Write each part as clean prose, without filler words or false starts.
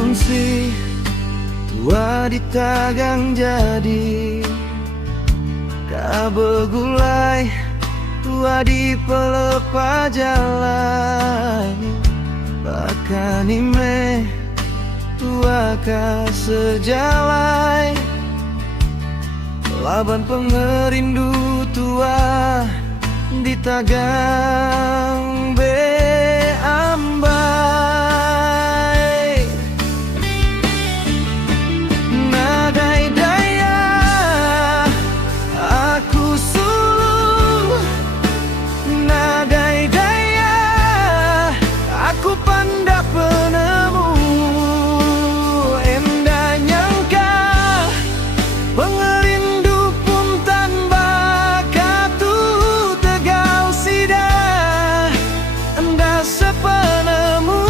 sekungsi, tua ditagang jadi. Kabegulai, tua di pelepah jalan. Bahkan ime, tua ka sejalai. Laban pengerindu tua ditagang beambai. Nadai daya aku suluh, nadai daya aku pandai penemu. Endah nyangka pengerindu pun tanpa katu tegal sida. Endah sepenemu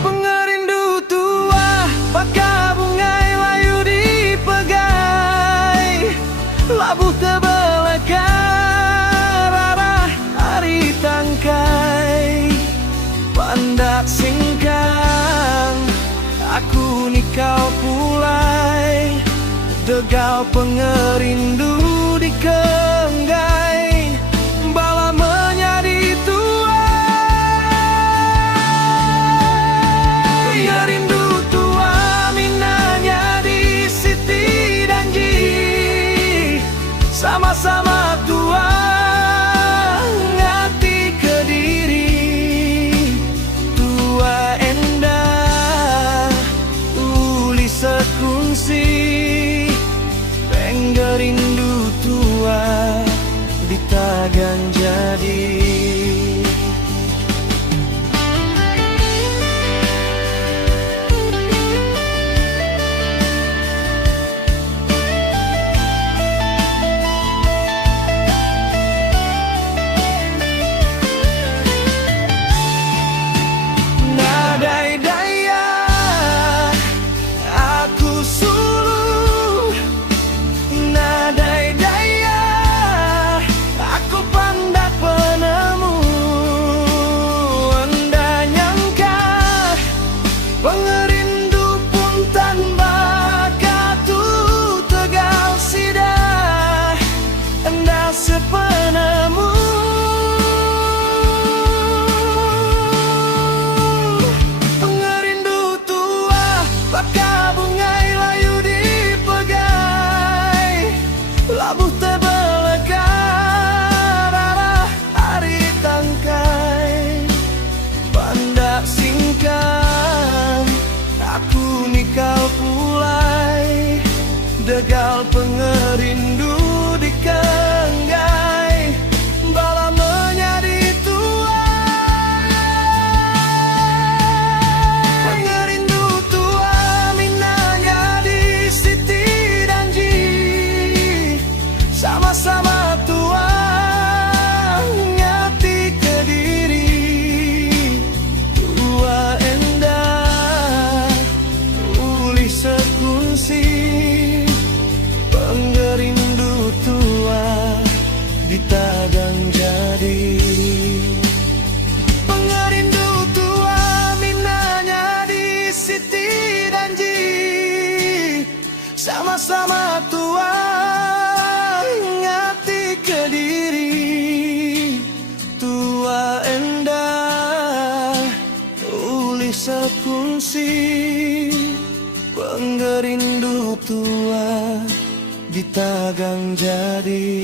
pengerindu tua, baka bungai layu dipegai. Labuh tebelakar arah hari tangkai. Pandak singkang aku ni kau pulai. Degal pengerindu di kenggai. Bala menjadi tua. Pengerindu tua minanya di Siti dan Ji. Sama-sama tua ngati Kediri. Tua endah uli sekungsi, penggerindu tua ditagang jadi. Nadai daya aku suluh, nadai daya aku pandai penemu. Endah nyangka pengerindu pun tanpa katu tegal sida. Endah sepenemu pengerindu tua, baka bungai layu dipegai. Labuh tebelakar arah hari tangkai. Pandak singkang aku ni kau pulai. Degal pengerindu di kenggai. Bala menjadi tua. Pengerindu tua minanya di Siti dan Ji. Sama-sama tua ngati Kediri. Tua endah uli sekungsi, pengerindu tua ditagang jadi. Pengerindu tua minanya di Siti dan Ji. Sama-sama tua ngati Kediri. Tua endah uli sekungsi, pengerindu tua ditagang jadi.